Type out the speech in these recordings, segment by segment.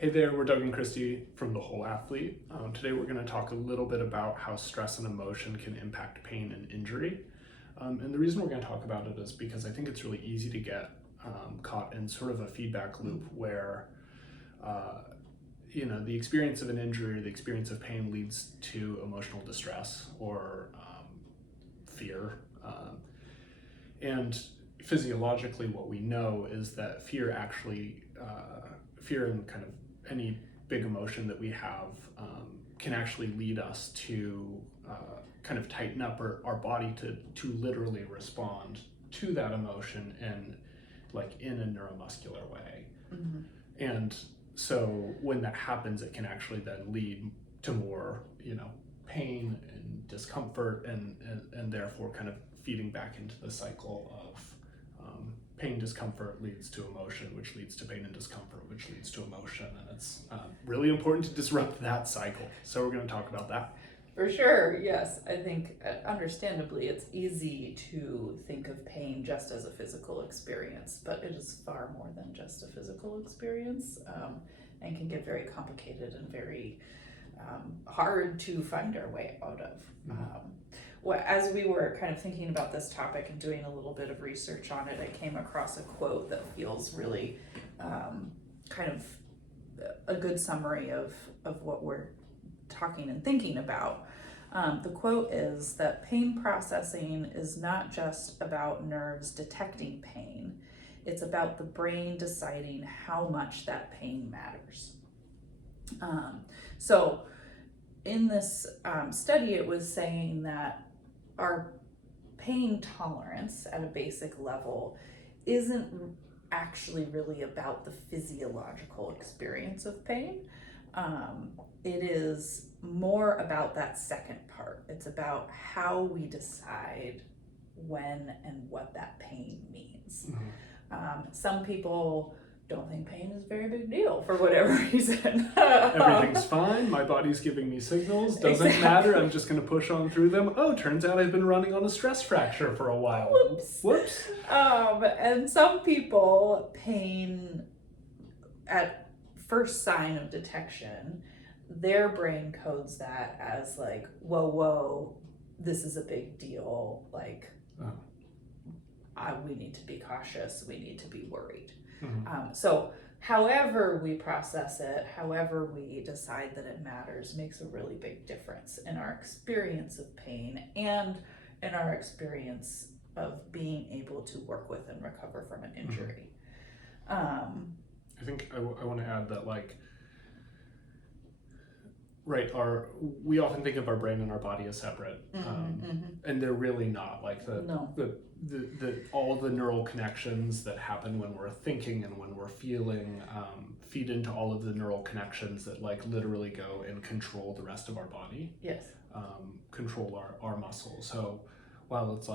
Hey there, we're Doug and Christy from The Whole Athlete. Today we're going to talk a little bit about how stress and emotion can impact pain and injury. And the reason we're going to talk about it is because I think it's really easy to get caught in sort of a feedback loop where the experience of an injury or the experience of pain leads to emotional distress or fear. And physiologically, what we know is that fear and kind of any big emotion that we have can actually lead us to kind of tighten up our body to literally respond to that emotion in a neuromuscular way. Mm-hmm. And so when that happens, it can actually then lead to more, pain and discomfort and therefore kind of feeding back into the cycle of pain, discomfort leads to emotion, which leads to pain and discomfort, which leads to emotion. And it's really important to disrupt that cycle. So we're going to talk about that. For sure, yes. I think understandably it's easy to think of pain just as a physical experience, but it is far more than just a physical experience and can get very complicated and very hard to find our way out of. Mm-hmm. As we were kind of thinking about this topic and doing a little bit of research on it, I came across a quote that feels really kind of a good summary of what we're talking and thinking about. The quote is that pain processing is not just about nerves detecting pain, it's about the brain deciding how much that pain matters. So in this study, it was saying that our pain tolerance at a basic level isn't actually really about the physiological experience of pain. It is more about that second part. It's about how we decide when and what that pain means. Mm-hmm. Some people don't think pain is a very big deal for whatever reason. Everything's fine. My body's giving me signals. Doesn't matter. I'm just going to push on through them. Oh, turns out I've been running on a stress fracture for a while. Whoops. And some people, pain at first sign of detection, their brain codes that as like, whoa, this is a big deal. Like, we need to be cautious. We need to be worried. Mm-hmm. So however we process it, however we decide that it matters, makes a really big difference in our experience of pain and in our experience of being able to work with and recover from an injury. Mm-hmm. I think I want to add that, we often think of our brain and our body as separate, and they're really not. All the neural connections that happen when we're thinking and when we're feeling feed into all of the neural connections that literally go and control the rest of our body. Yes. Control our muscles. So while it's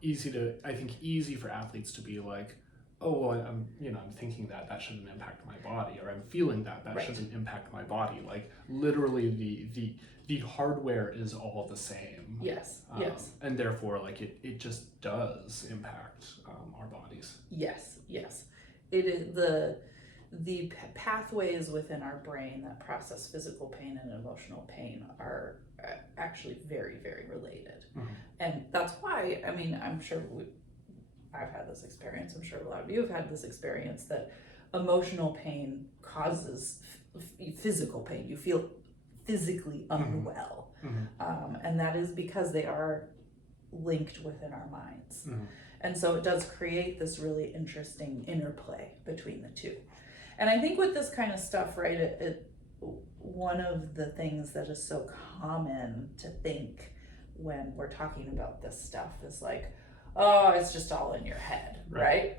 easy for athletes to be like, oh, well, I'm thinking that shouldn't impact my body, or I'm feeling that right. Shouldn't impact my body. Literally the hardware is all the same. Yes. And therefore, it just does impact our bodies. Yes. It is the pathways within our brain that process physical pain and emotional pain are actually very, very related. Mm-hmm. And that's why, I'm sure I've had this experience, I'm sure a lot of you have had this experience, that emotional pain causes physical pain. You feel physically unwell. Mm-hmm. And that is because they are linked within our minds. Mm-hmm. And so it does create this really interesting interplay between the two. And I think with this kind of stuff, right, one of the things that is so common to think when we're talking about this stuff is oh, it's just all in your head, right?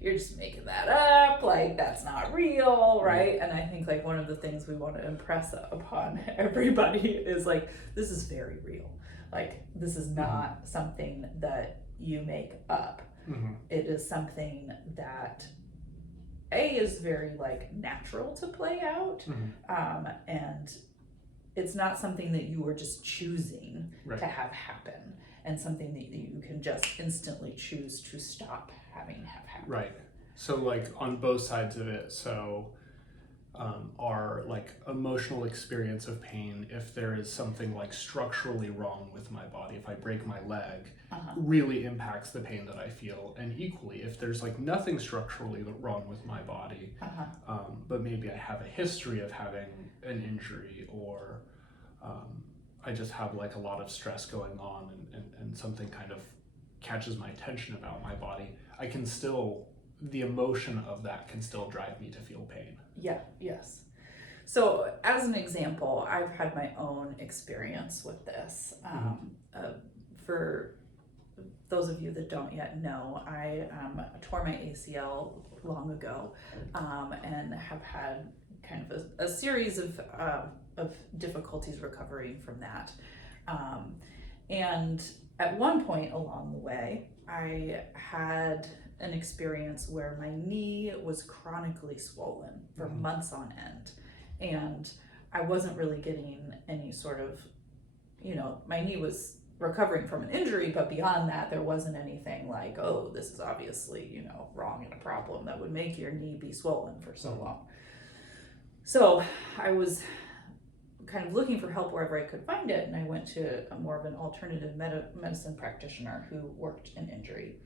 You're just making that up, that's not real, right? And I think one of the things we want to impress upon everybody is this is very real. This is not something that you make up. Mm-hmm. It is something that is very natural to play out. Mm-hmm. And it's not something that you were just choosing to have happen, and something that you can just instantly choose to stop having have happen. Right. So on both sides of it, so like emotional experience of pain, if there is something like structurally wrong with my body, if I break my leg, really impacts the pain that I feel. And equally, if there's like nothing structurally wrong with my body, but maybe I have a history of having an injury, or I just have like a lot of stress going on, and something kind of catches my attention about my body, I can still, the emotion of that can still drive me to feel pain. Yeah, yes. So as an example, I've had my own experience with this. For those of you that don't yet know, I tore my ACL long ago, and have had kind of a series of difficulties recovering from that. And at one point along the way, I had an experience where my knee was chronically swollen for months on end. And I wasn't really getting any sort of, my knee was recovering from an injury, but beyond that, there wasn't anything like, oh, this is obviously, wrong and a problem that would make your knee be swollen for so long. So I was kind of looking for help wherever I could find it, and I went to more of an alternative medicine practitioner who worked in injury.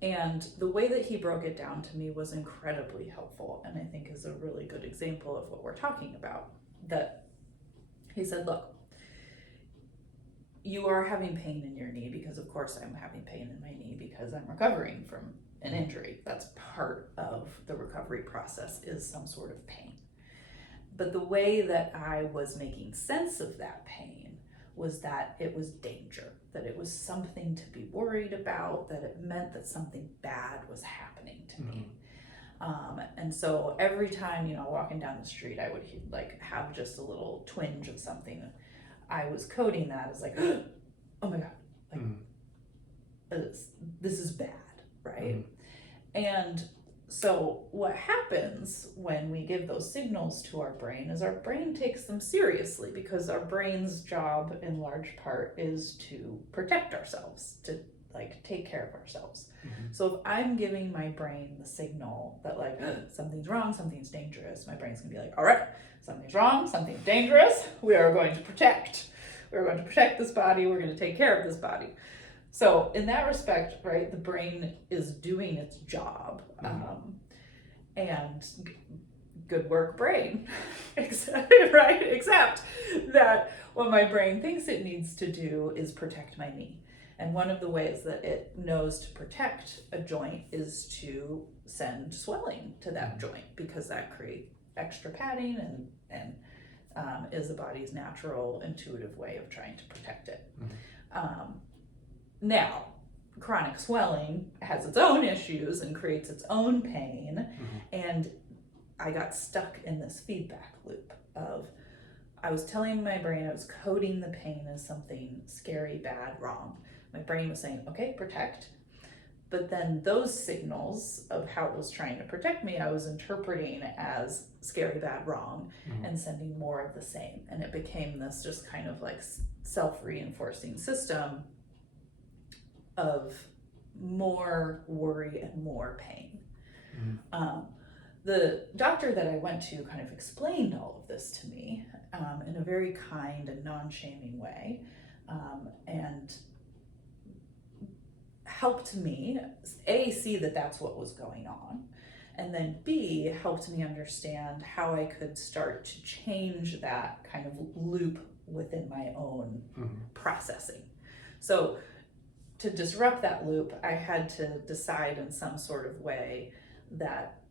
And the way that he broke it down to me was incredibly helpful, and I think is a really good example of what we're talking about. That he said, look, you are having pain in your knee because of course I'm having pain in my knee because I'm recovering from an injury. That's part of the recovery process, is some sort of pain. But the way that I was making sense of that pain was that it was danger, that it was something to be worried about, that it meant that something bad was happening to me. And so every time, walking down the street, I would like have just a little twinge of something. I was coding that as like, oh my God, like this is bad, right? And so what happens when we give those signals to our brain is our brain takes them seriously, because our brain's job in large part is to protect ourselves, to like take care of ourselves. So if I'm giving my brain the signal that like something's wrong, something's dangerous, my brain's gonna be like, all right, something's wrong, something's dangerous, we are going to protect. We're going to protect this body, we're going to take care of this body. So in that respect, right, the brain is doing its job, and good work, brain, right? Except that what my brain thinks it needs to do is protect my knee. And one of the ways that it knows to protect a joint is to send swelling to that joint, because that creates extra padding and is the body's natural, intuitive way of trying to protect it. Now, chronic swelling has its own issues and creates its own pain, and I got stuck in this feedback loop of, I was telling my brain, I was coding the pain as something scary, bad, wrong. My brain was saying, okay, protect. But then those signals of how it was trying to protect me, I was interpreting as scary, bad, wrong, and sending more of the same. And it became this just kind of like self-reinforcing system of more worry and more pain. The doctor that I went to kind of explained all of this to me in a very kind and non-shaming way, and helped me, A, see that that's what was going on, and then B, helped me understand how I could start to change that kind of loop within my own processing. So to disrupt that loop, I had to decide in some sort of way that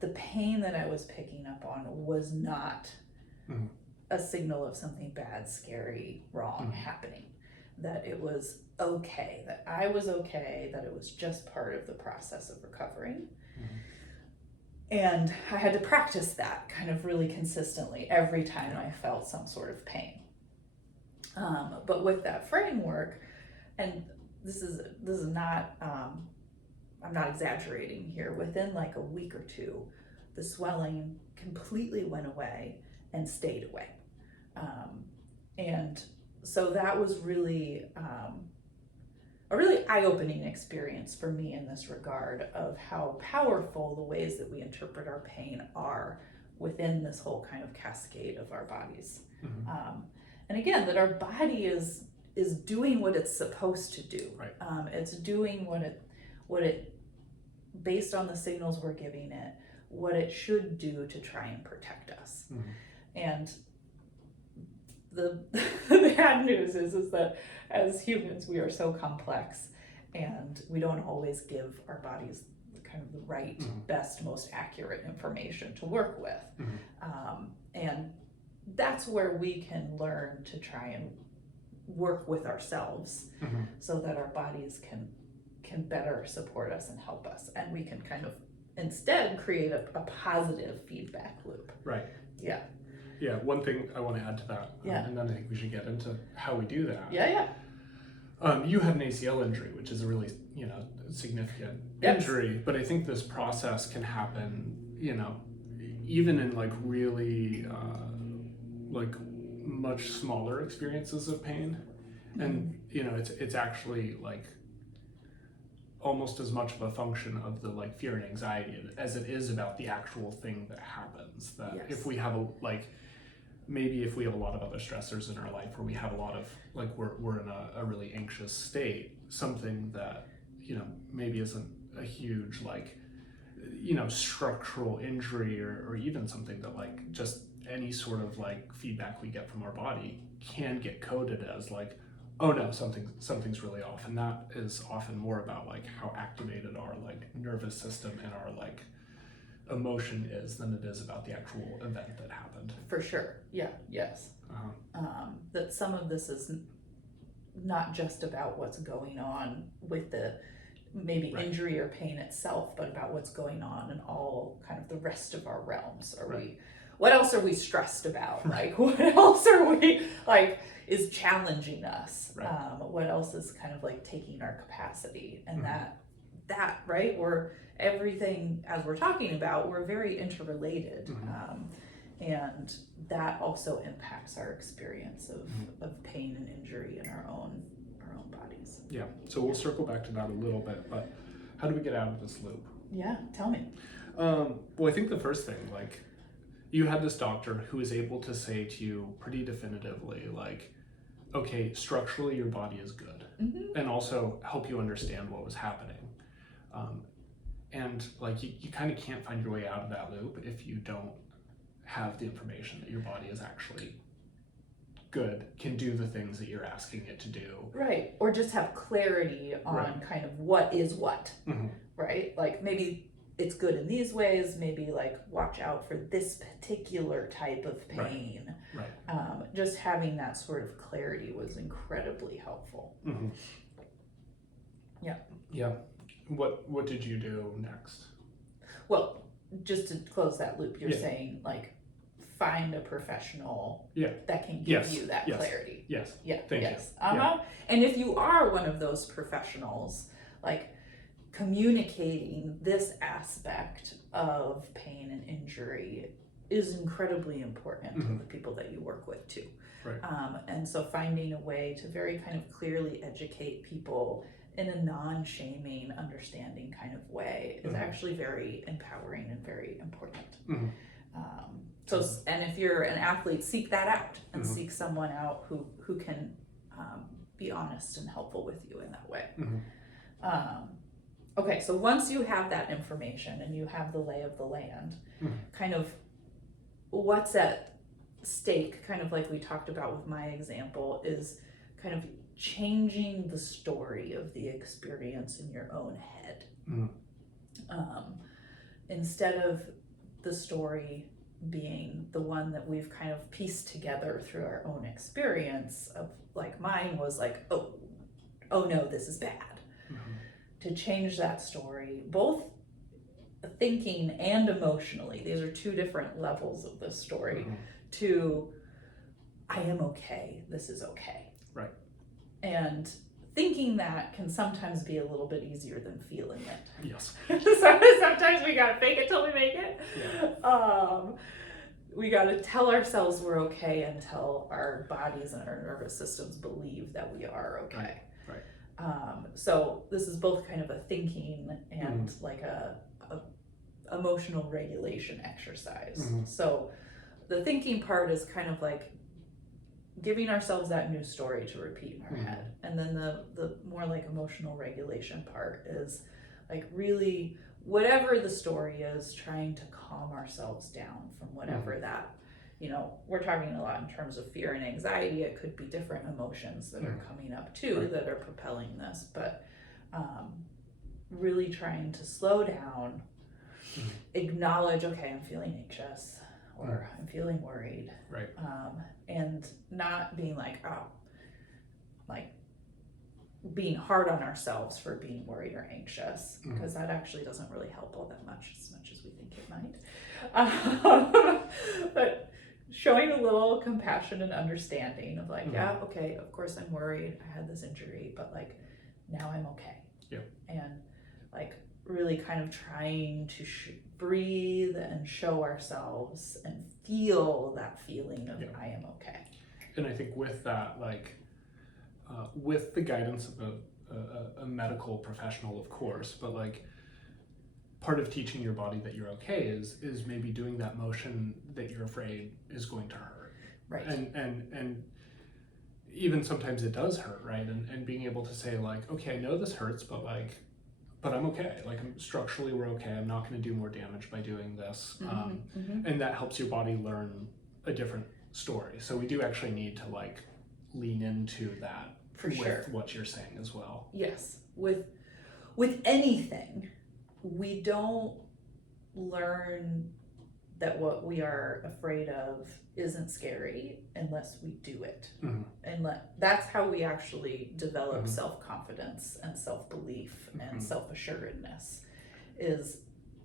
the pain that I was picking up on was not a signal of something bad, scary, wrong happening. That it was okay, that I was okay, that it was just part of the process of recovering. And I had to practice that kind of really consistently every time I felt some sort of pain. But with that framework, and this is not, I'm not exaggerating here, within like a week or two, the swelling completely went away and stayed away. And so that was really a really eye-opening experience for me in this regard of how powerful the ways that we interpret our pain are within this whole kind of cascade of our bodies. Mm-hmm. And again, that our body is doing what it's supposed to do. Right. It's doing what it, based on the signals we're giving it, what it should do to try and protect us. Mm-hmm. And the bad news is that as humans, we are so complex, and we don't always give our bodies kind of the right, mm-hmm. best, most accurate information to work with. Mm-hmm. And that's where we can learn to try and work with ourselves, mm-hmm. so that our bodies can better support us and help us, and we can kind of instead create a positive feedback loop. Right. Yeah. Yeah, one thing I want to add to that, and then I think we should get into how we do that. Yeah. You had an ACL injury, which is a really, significant injury, but I think this process can happen, even in like really, like much smaller experiences of pain. And, it's actually like almost as much of a function of the like fear and anxiety as it is about the actual thing that happens. That Yes. if we have maybe if we have a lot of other stressors in our life, or we have a lot of like we're in a really anxious state, something that maybe isn't a huge like structural injury, or even something that like just any sort of like feedback we get from our body can get coded as like, oh no, something's really off. And that is often more about like how activated our like nervous system and our like emotion is than it is about the actual event that happened. For sure. Yeah. Yes. That some of this is not just about what's going on with the maybe Right. injury or pain itself, but about what's going on in all kind of the rest of our realms. What else are we stressed about? Like, what else are we like is challenging us? Right. What else is kind of like taking our capacity? And mm-hmm. that right, we're everything, as we're talking about, we're very interrelated. Mm-hmm. And that also impacts our experience mm-hmm. of pain and injury in our own bodies. Yeah. So we'll circle back to that a little bit, but how do we get out of this loop? Yeah, tell me. Well, I think the first thing, like, you had this doctor who was able to say to you pretty definitively, like, okay, structurally your body is good, mm-hmm. and also help you understand what was happening. And like you kind of can't find your way out of that loop if you don't have the information that your body is actually good, can do the things that you're asking it to do. Right. Or just have clarity on Right. kind of what is what. Mm-hmm. Right? Like maybe it's good in these ways, maybe like watch out for this particular type of pain. Right. Just having that sort of clarity was incredibly helpful. Mm-hmm. Yeah. Yeah. What did you do next? Well, just to close that loop, you're Yeah. saying like find a professional Yeah. that can give Yes. you that Yes. clarity. Yes. Yeah. Thank yes. you. Yeah. And if you are one of those professionals, like communicating this aspect of pain and injury is incredibly important mm-hmm. to the people that you work with too. Right. And so finding a way to very kind of clearly educate people in a non-shaming, understanding kind of way is mm-hmm. actually very empowering and very important. Mm-hmm. And if you're an athlete, seek that out and mm-hmm. seek someone out who can be honest and helpful with you in that way. Mm-hmm. Okay, so once you have that information and you have the lay of the land, mm-hmm. kind of what's at stake, kind of like we talked about with my example, is kind of changing the story of the experience in your own head. Mm-hmm. Instead of the story being the one that we've kind of pieced together through our own experience of like mine was like, oh no, this is bad. Mm-hmm. To change that story, both thinking and emotionally, these are two different levels of this story, mm-hmm. to I am okay, this is okay. Right. And thinking that can sometimes be a little bit easier than feeling it. Yes. So sometimes we gotta fake it till we make it. Yeah. We gotta tell ourselves we're okay until our bodies and our nervous systems believe that we are okay. Right. So this is both kind of a thinking and mm-hmm. like a emotional regulation exercise. Mhm. So the thinking part is kind of like giving ourselves that new story to repeat in our Mhm. head. And then the more like emotional regulation part is like really whatever the story is, trying to calm ourselves down from whatever that, you know, we're talking a lot in terms of fear and anxiety. It could be different emotions that are coming up too, Right. that are propelling this, but really trying to slow down, acknowledge, okay, I'm feeling anxious or I'm feeling worried. Right. And not being like, oh, like being hard on ourselves for being worried or anxious, because that actually doesn't really help all that much as we think it might. But showing a little compassion and understanding of like, yeah, okay, of course I'm worried, I had this injury, but like now I'm okay. Yep. And like really kind of trying to breathe and show ourselves and feel that feeling of I am okay. And I think with that, like with the guidance of a medical professional, of course, but like part of teaching your body that you're okay is maybe doing that motion that you're afraid is going to hurt. Right. And even sometimes it does hurt, right? And being able to say like, okay, I know this hurts, but I'm okay. Like structurally we're okay. I'm not going to do more damage by doing this. And that helps your body learn a different story. So we do actually need to like lean into that with what you're saying as well. Yes. With anything, we don't learn that what we are afraid of isn't scary unless we do it. And that's how we actually develop self-confidence and self-belief and self-assuredness, is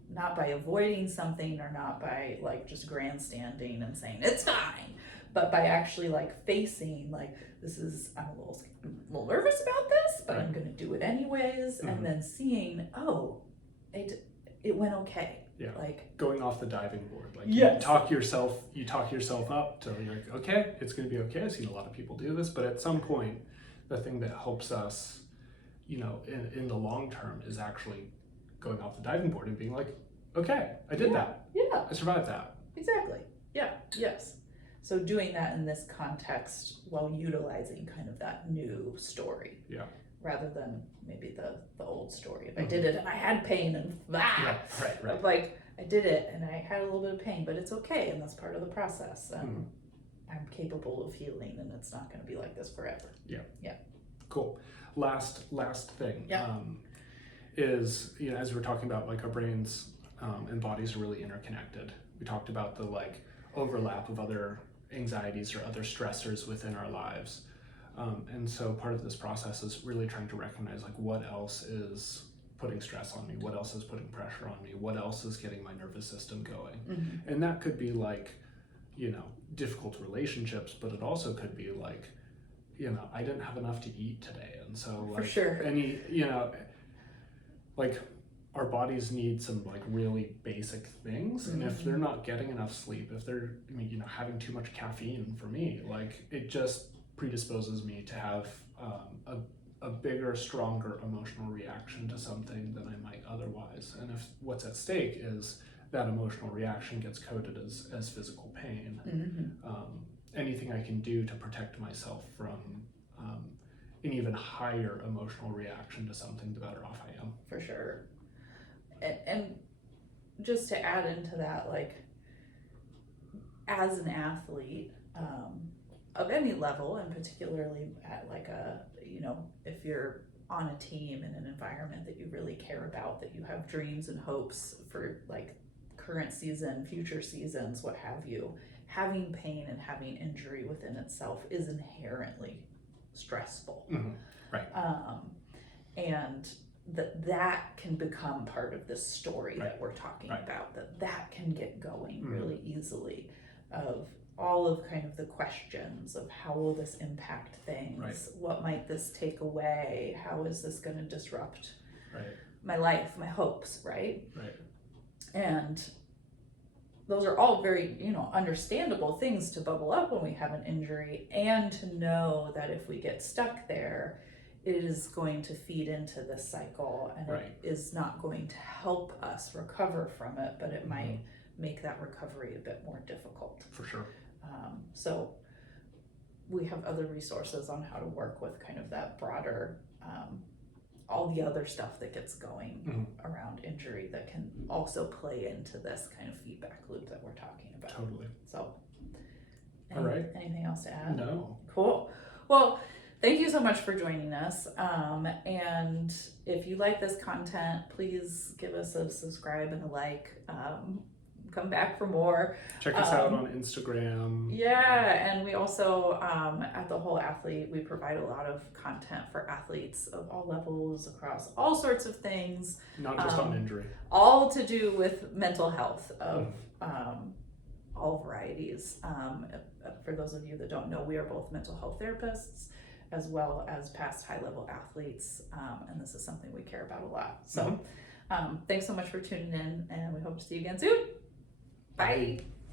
not by avoiding something or not by like just grandstanding and saying it's fine, but by actually like facing like, I'm a little nervous about this, but I'm going to do it anyways. And then seeing, oh, it went okay. Yeah. Like going off the diving board. Like yes. you talk yourself up to you're like, okay, it's going to be okay. I've seen a lot of people do this, but at some point, the thing that helps us, you know, in the long term is actually going off the diving board and being like, okay, I did that. Yeah. I survived that. Exactly. Yeah. Yes. So doing that in this context while utilizing kind of that new story. Yeah. Rather than maybe the old story. If I did it and I had pain and right. Like I did it and I had a little bit of pain, but it's okay and that's part of the process. And I'm capable of healing and it's not going to be like this forever. Yeah. Yeah. Cool. Last thing. Yeah. Is, you know, as we're talking about like our brains and bodies are really interconnected. We talked about the like overlap of other anxieties or other stressors within our lives. And so part of this process is really trying to recognize like what else is putting stress on me, what else is putting pressure on me, what else is getting my nervous system going. And that could be like, you know, difficult relationships, but it also could be like, you know, I didn't have enough to eat today. And so like any, you know, like our bodies need some like really basic things. And if they're not getting enough sleep, if they're, you know, having too much caffeine, for me, like it just predisposes me to have a bigger, stronger emotional reaction to something than I might otherwise. And if what's at stake is that emotional reaction gets coded as physical pain, anything I can do to protect myself from an even higher emotional reaction to something, the better off I am. For sure. And just to add into that, like as an athlete, of any level, and particularly at like a, you know, if you're on a team in an environment that you really care about, that you have dreams and hopes for like current season, future seasons, what have you, having pain and having injury within itself is inherently stressful. Right. And that can become part of this story that we're talking about, that can get going really easily, of all of kind of the questions of how will this impact things, what might this take away, how is this going to disrupt my life, my hopes, right? And those are all very, you know, understandable things to bubble up when we have an injury, and to know that if we get stuck there, it is going to feed into this cycle, and Right. it is not going to help us recover from it, but it might make that recovery a bit more difficult. For sure. So we have other resources on how to work with kind of that broader, all the other stuff that gets going around injury that can also play into this kind of feedback loop that we're talking about. Totally. So, All right. Anything else to add? No. Cool. Well, thank you so much for joining us. And if you like this content, please give us a subscribe and a like. Come back for more. Check us out on Instagram. Yeah, and we also, at The Whole Athlete, we provide a lot of content for athletes of all levels across all sorts of things. Not just on injury. All to do with mental health of all varieties. For those of you that don't know, we are both mental health therapists as well as past high-level athletes, and this is something we care about a lot. So thanks so much for tuning in, and we hope to see you again soon. Bye.